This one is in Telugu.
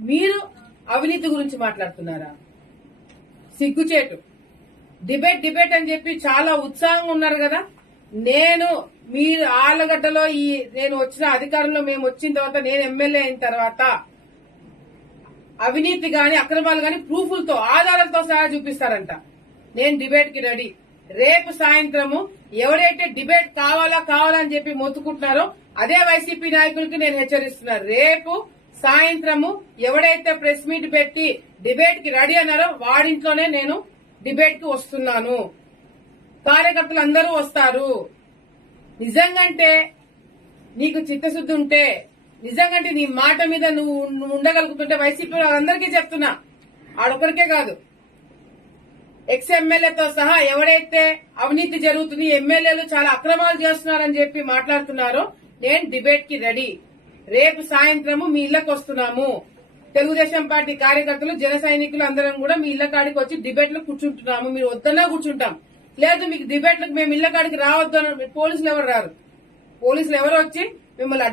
మీరు అవినీతి గురించి మాట్లాడుతున్నారా? సిగ్గుచేటు. డిబేట్ డిబేట్ అని చెప్పి చాలా ఉత్సాహంగా ఉన్నారు కదా? నేను మీరు ఆలగడ్డలో ఈ నేను వచ్చిన అధికారంలో మేము వచ్చిన తర్వాత నేను ఎమ్మెల్యే అయిన తర్వాత అవినీతి గాని అక్రమాలు గాని ప్రూఫ్లతో ఆధారాలతో సహా చూపిస్తారంట. నేను డిబేట్కి రెడీ. రేపు సాయంత్రము ఎవరైతే డిబేట్ కావాలా కావాలా అని చెప్పి మొత్తుకుంటున్నారో అదే వైసీపీ నాయకులకి నేను హెచ్చరిస్తున్నాను రేపు సాయంత్రము ఎవడైతే ప్రెస్ మీట్ పెట్టి డిబేట్కి రెడీ అన్నారో వాడింట్లోనే నేను డిబేట్కి వస్తున్నాను. కార్యకర్తలు అందరూ వస్తారు. నిజంగంటే నీకు చిత్తశుద్ధి ఉంటే నిజంగంటే నీ మాట మీద నువ్వు నువ్వు ఉండగలుగుతుంటే వైసీపీ వాళ్ళందరికీ చెప్తున్నా. ఆడొక్కరికే కాదు. ఎక్స్ ఎమ్మెల్యేతో సహా ఎవడైతే అవినీతి జరుగుతుంది ఎమ్మెల్యేలు చాలా అక్రమాలు చేస్తున్నారని చెప్పి మాట్లాడుతున్నారో నేను డిబేట్కి రెడీ. రేపు సాయంత్రము మీ ఇళ్ళకు వస్తున్నాము. తెలుగుదేశం పార్టీ కార్యకర్తలు జన సైనికులు అందరం కూడా మీ ఇళ్ళ కాడికి వచ్చి డిబేట్లో కూర్చుంటున్నాము. మీరు వద్దన్నా కూర్చుంటాం. లేదు మీకు డిబేట్లకు మేము ఇళ్ళ కాడికి రావద్దు అని పోలీసులు ఎవరు రారు? పోలీసులు ఎవరు వచ్చి మిమ్మల్ని